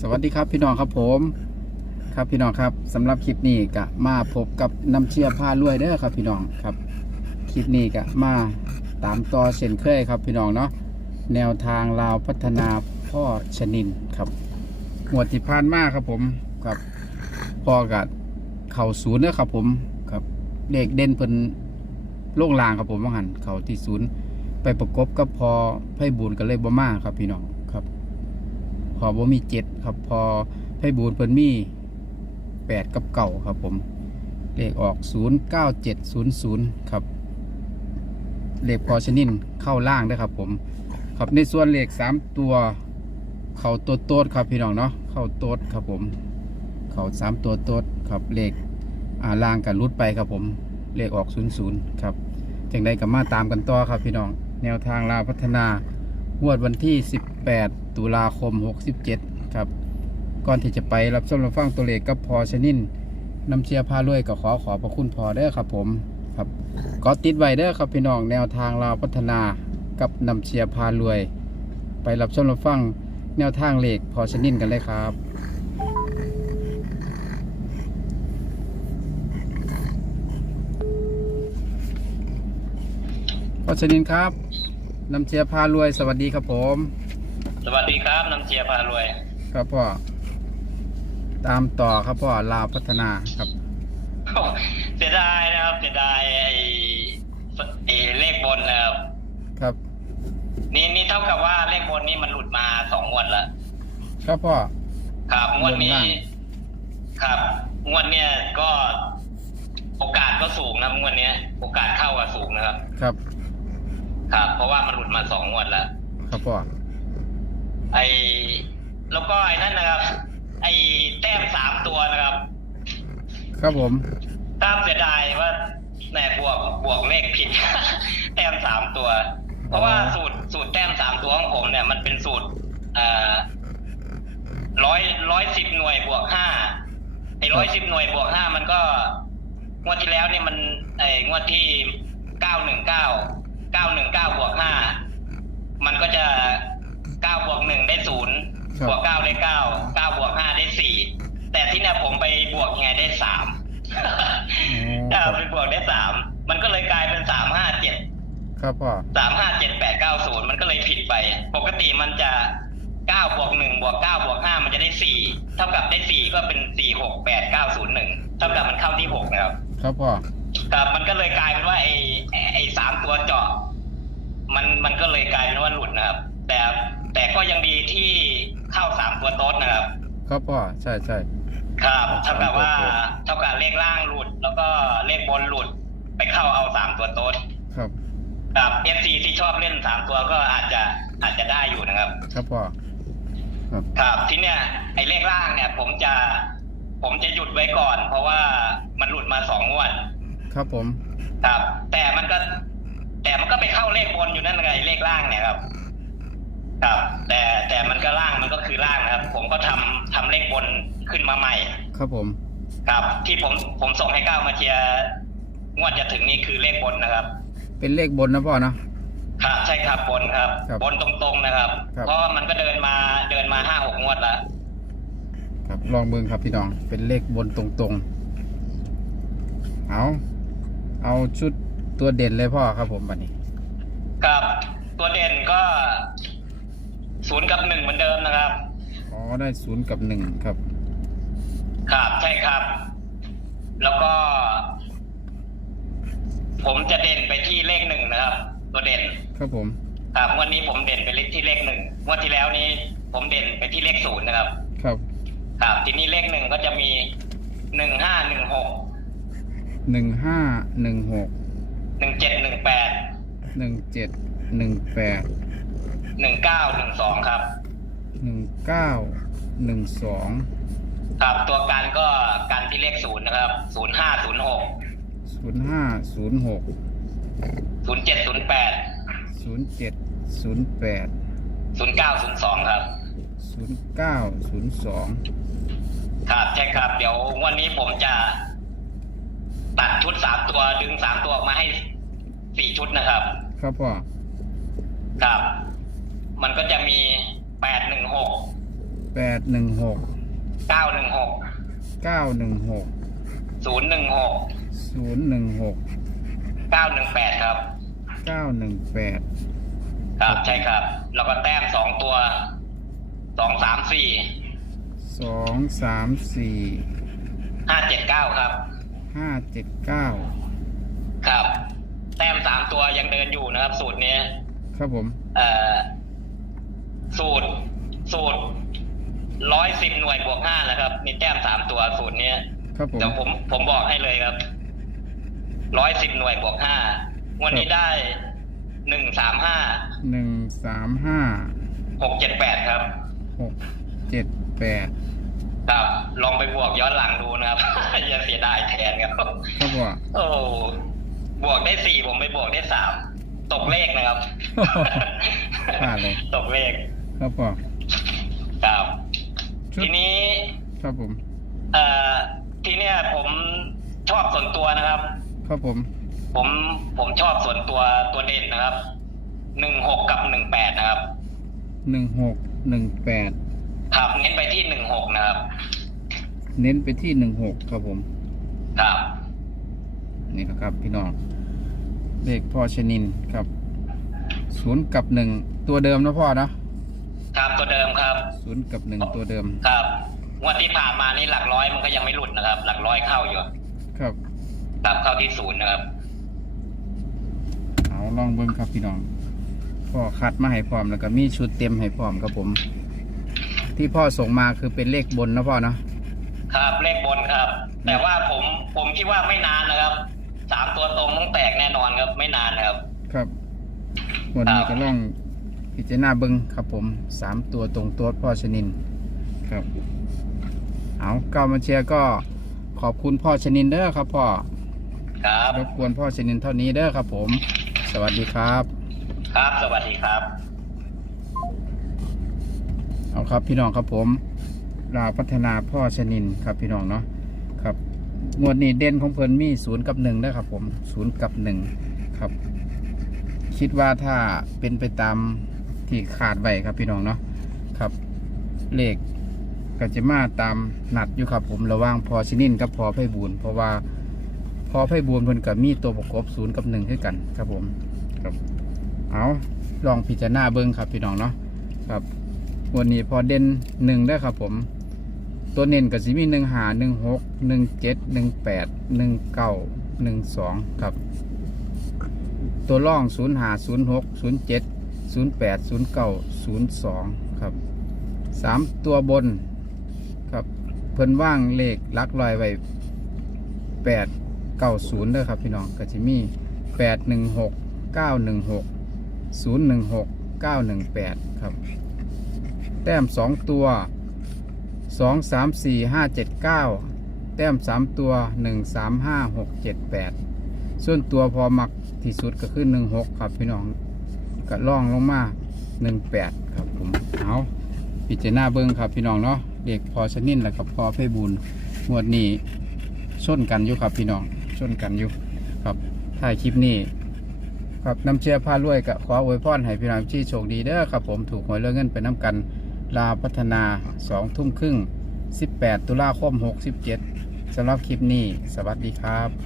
สวัสดีครับพี่น้องครับผม ครับพี่น้องครับสำหรับคลิปนี้ก็มาพบกับน้ำเชี่ยผ้ารวยเด้อครับ พี่น้องครับคลิปนี้ก็มาตามต่อเช่นเคยครับ พี่น้องเนาะแนวทางลาวพัฒนาพ่อชนินครับหวดที่ผ่านมาครับผมครับพ่อกัดเข่าศูนย์เด้อครับผมครับเลขเด่นเพิ่นโล่งลางครับผมว่าหันเข่าที่ศูนย์ไปประกบกับพอไพ่บุญกันเลยบ่มาครับพี่น้อง พอบ่มีเจ็ดครับ พอไพ่บูนเพิ่นมีแปดกับเก่าครับผม เลขออกศูนย์เก้าเจ็ดศูนย์ศูนย์ครับ เลขพอชนินเข้าล่างได้อครับผม ครับในส่วนเลขสามตัว เข้าตัวโต๊ดครับพี่น้องเนาะ เข้าโต๊ดครับผม เข้าสามตัวโต๊ดครับ เลขอ่าล่างกันรุดไปครับผม เลขออกศูนย์ศูนย์ครับจังใดก็มาตามกันต่อครับพี่น้อง แนวทางลาวพัฒนางวดวันที่18 ตุลาคม 67 ครับ ก่อนที่จะไปรับชมรับฟังตัวเลขกับพอชนินนำเชียร์พารวยก็ขอขอบพระคุณพอเด้อครับผมครับก็ติดไว้เด้อครับพี่น้องแนวทางลาวพัฒนากับนำเชียร์พารวย ไปรับชมรับฟังแนวทางเลขพอชนินกันเลยครับพอชนินครับนำเชียร์พารวยสวัสดีครับผม สวัสดีครับน้ำเชียร์พารวย ครับพ่อ ตามต่อครับพ่อลาวพัฒนาครับเสียดายนะครับเสียดายไอ้ไอ้เลขบนนะครับ ครับ นี่นี่เท่ากับว่าเลขบนนี่มันหลุดมาสองงวดแล้วครับพ่อ ครับงวดนี้บนล่างครับ งวดเนี้ยก็โอกาสก็สูงนะงวดเนี้ย โอกาสเข้าก็สูงนะครับ ครับ ครับ เพราะว่ามันหลุดมาสองงวดแล้ว ครับพ่อ ไอ้แล้วก็ไอ้นั่นนะครับ ไอ้แต้มสามตัวนะครับ ครับผมตามเสียดายว่าแหนบวกบวกเลขผิด แต้มสามตัว เพราะว่าสูตรสูตรแต้มสามตัวของผมเนี่ยมันเป็นสูตรอ่าร้อยร้อยสิบหน่วยบวกห้าไอ้ร้อยสิบหน่วยบวกห้ามันก็งวดที่แล้วเนี่ยมันไอ้งวดที่เก้าหนึ่งเก้าเก้าหนึ่งเก้าบวกห้ามันก็จะ เก้าบวกหนึ่งได้ศูนย์ครับบวกเก้าได้เก้าเก้าบวกห้าได้สี่แต่ที่เนี่ยผมไปบวกไงได้สามถ้าเอาไปบวกได้สามมันก็เลยกลายเป็นสามห้าเจ็ดครับพ่อสามห้าเจ็ดแปดเก้าศูนย์มันก็เลยผิดไป ปกติมันจะเก้าบวกหนึ่งบวกเก้าบวกห้ามันจะได้สี่เท่ากับได้สี่ก็เป็นสี่หกแปดเก้าศูนย์หนึ่งเท่ากับมันเข้าที่หกนะครับ ครับพ่อครับมันก็เลยกลายเป็นว่าไอ้ไอ้ไอ้สามตัวเจาะมันมันก็เลยกลายเป็นว่าหลุดนะครับ แต่ แต่ก็ยังดีที่เข้าสามตัวโต๊ดนะครับ ครับพ่อใช่ใช่ครับเท่ากับว่าครับเท่ากับเลขล่างหลุด แล้วก็เลขบนหลุด ไปเข้าเอาสามตัวโต๊ดครับครับเอฟซีที่ชอบเล่นสามตัวก็อาจจะอาจจะได้อยู่นะครับ ครับพ่อครับครับที่เนี้ยไอ้เลขล่างเนี่ย ผมจะ ผมจะหยุดไว้ก่อน เพราะว่ามันหลุดมาสองงวด ครับผม ครับ แต่มันก็ แต่มันก็ไปเข้าเลขบนอยู่นั่นไงเลขล่างเนี่ยครับ ครับ แต่แต่มันก็ล่างมันก็คือล่างนะครับ ผมก็ทำทำเลขบนขึ้นมาใหม่ ครับผม ครับ ที่ผมผมส่งให้ก้าวมาเชียร์งวดจะถึงนี่คือเลขบนนะครับ เป็นเลขบนนะพ่อเนาะ ครับใช่ครับบนครับครับบนตรงๆนะครับ ครับ เพราะมันก็เดินมาเดินมาห้าหกงวดแล้วครับลองเบิ่งครับพี่น้อง เป็นเลขบนตรงๆ เอาเอาชุดตัวเด่นเลยพ่อครับผมบัดนี้ ครับ ตัวเด่นก็ ศูนย์กับหนึ่งเหมือนเดิมนะครับ อ๋อได้ศูนย์กับหนึ่งครับ ครับใช่ครับ แล้วก็ ผมจะเด่นไปที่เลขหนึ่งนะครับ ตัวเด่น ครับผม ครับงวันนี้ผมเด่นไปเลขที่เลขหนึ่งงวดที่แล้วนี้ ผมเด่นไปที่เลขศูนย์นะครับ ครับครับทีนี้เลขหนึ่งก็จะมีหนึ่งห้าหนึ่งหกหนึ่งห้าหนึ่งหกหนึ่งเจ็ดหนึ่งแปดหนึ่งเจ็ดหนึ่งแปด หนึ่งเก้าหนึ่งสองครับ หนึ่งเก้าหนึ่งสองครับตัวการก็การที่เลขศูนย์นะครับศูนย์ห้าศูนย์หกศูนย์ห้าศูนย์หกศูนย์เจ็ดศูนย์แปดศูนย์เจ็ดศูนย์แปดศูนย์เก้าศูนย์สองครับศูนย์เก้าศูนย์สองครับใช่ครับ เดี๋ยววันนี้ผมจะ ตัดชุดสามตัวดึงสามตัวออกมาให้สี่ชุดนะครับ ครับพ่อครับ มันก็จะมีแปดหนึ่งหกแปดหนึ่งหกเก้าหนึ่งหกเก้าหนึ่งหกศูนย์หนึ่งหกศูนย์หนึ่งหกเก้าหนึ่งแปดครับเก้าหนึ่งแปดครับใช่ครับ แล้วก็แต้มสองตัวสองสามสี่สองสามสี่ห้าเจ็ดเก้าครับห้าเจ็ดเก้าครับ แต้มสามตัวยังเดินอยู่นะครับ สูตรนี้ ครับผม เอ่อ สูตร สูตรร้อยสิบหน่วยบวกห้านะครับ มีแต้มสามตัวสูตรนี้ครับผมเดี๋ยวผมผมบอกให้เลยครับร้อยสิบหน่วยบวกห้าวันนี้ได้หนึ่งสามห้าหนึ่งสามห้าหกเจ็ดแปดครับหกเจ็ดแปดครับลองไปบวกย้อนหลังดูนะครับ อย่าเสียดายแทนครับครับว่าโอ้บวกได้สี่ผมไปบวกได้สามตกเลขนะครับพลาดเลยตกเลข ครับว่าครับชุดทีนี้ครับผม เอ่อทีเนี้ยผมชอบส่วนตัวนะครับ ครับผม ผมผมชอบส่วนตัวตัวเด่นนะครับหนึ่งหกกับหนึ่งแปดนะครับหนึ่งหกหนึ่งแปดครับเน้นไปที่หนึ่งหกนะครับ เน้นไปที่หนึ่งหกครับผม ครับนี่นะครับพี่น้อง เลขพ่อชนินครับศูนย์กับหนึ่งตัวเดิมนะพ่อเนาะ ครับตัวเดิมครับศูนย์กับหนึ่งตัวเดิม ครับงวดที่ผ่านมานี่หลักร้อยมันก็ยังไม่หลุดนะครับ หลักร้อยเข้าอยู่ครับครับเข้าที่ศูนย์นะครับ เอาลองเบิ้งครับพี่น้องพ่อคัดมาให้พร้อมแล้วก็มีชุดเต็มให้พร้อมครับผม ที่พ่อส่งมาคือเป็นเลขบนนะพ่อเนาะครับเลขบนครับ แต่ว่าผมผมคิดว่าไม่นานนะครับสามตัวตรงต้องแตกแน่นอนครับ ไม่นานนะครับ ครับวันนี้ครับก็ลอง พิจารณาเบิ้งครับผมสามตัวตรงตัวพ่อชนินครับ เอาก้ามาเชียร์ก็ขอบคุณพ่อชนินเด้อครับพ่อครับรบกวนพ่อชนินเท่านี้เด้อครับผม สวัสดีครับ ครับสวัสดีครับ เอาครับพี่น้องครับผมลาวพัฒนาพ่อชนินครับพี่น้องเนาะครับงวดนี้เด่นของเพิ่นมีศูนย์กับหนึ่งได้อครับผมศูนย์กับหนึ่งครับ คิดว่าถ้าเป็นไปตาม ที่ขาดไว้ครับพี่น้องเนาะครับเลขก็จะมาตามหนัดอยู่ครับผมระว่างพอชินินกับพอไพบูลเพราะว่าพอไพบูลเพิ่นกับมีตัวประกบศูนย์กับหนึ่งให้กันครับผมครับเอาลองพิจารณาเบิ้งครับพี่น้องเนาะครับวันนี้พอเด่นหนึ่งได้ครับผม ตัวเน้นก็สิมีหนึ่งหาหนึ่งหกหนึ่งเจ็ดหนึ่งแปดหนึ่งเก้าหนึ่งสองครับ ตัวล่องศูนย์หาศูนย์หกศูนย์เจ็ด ศูนย์แปดศูนย์เก้าศูนย์สองครับสามตัวบนครับเพิ่นว่างเลขลักลอยไว้แปดเก้าศูนย์ด้อครับพี่น้องก็จะมีแปดหนึ่งหกเก้าหนึ่งหกศูนย์หนึ่งหกเก้าหนึ่งแปดครับ แต้มสองตัวสองสามสี่ห้าเจ็ดเก้าแต้มสามตัวหนึ่งสามห้าหกเจ็ดแปดส่วนตัวพอมักที่สุดก็คือหนึ่งหกครับพี่น้อง ก็ล่องลงมาหนึ่งแปดครับผมเอาพิจารณาเบิ้งครับพี่น้องเนาะเด็กพอชนินแหละครับพอเพบุญงวดนี้ชนกันอยู่ครับพี่น้องชนกันอยู่ครับถ่ายคลิปนี้ครับน้ำเชื่อผ้ารวยกับขออวยพรให้พี่น้องที่โชคดีเด้อครับผมถูกหวยเรื่องเงินไปน้ำกันลาพัฒนาสองทุ่มครึ่ง18 ตุลาคม 67สำหรับคลิปนี้ สวัสดีครับ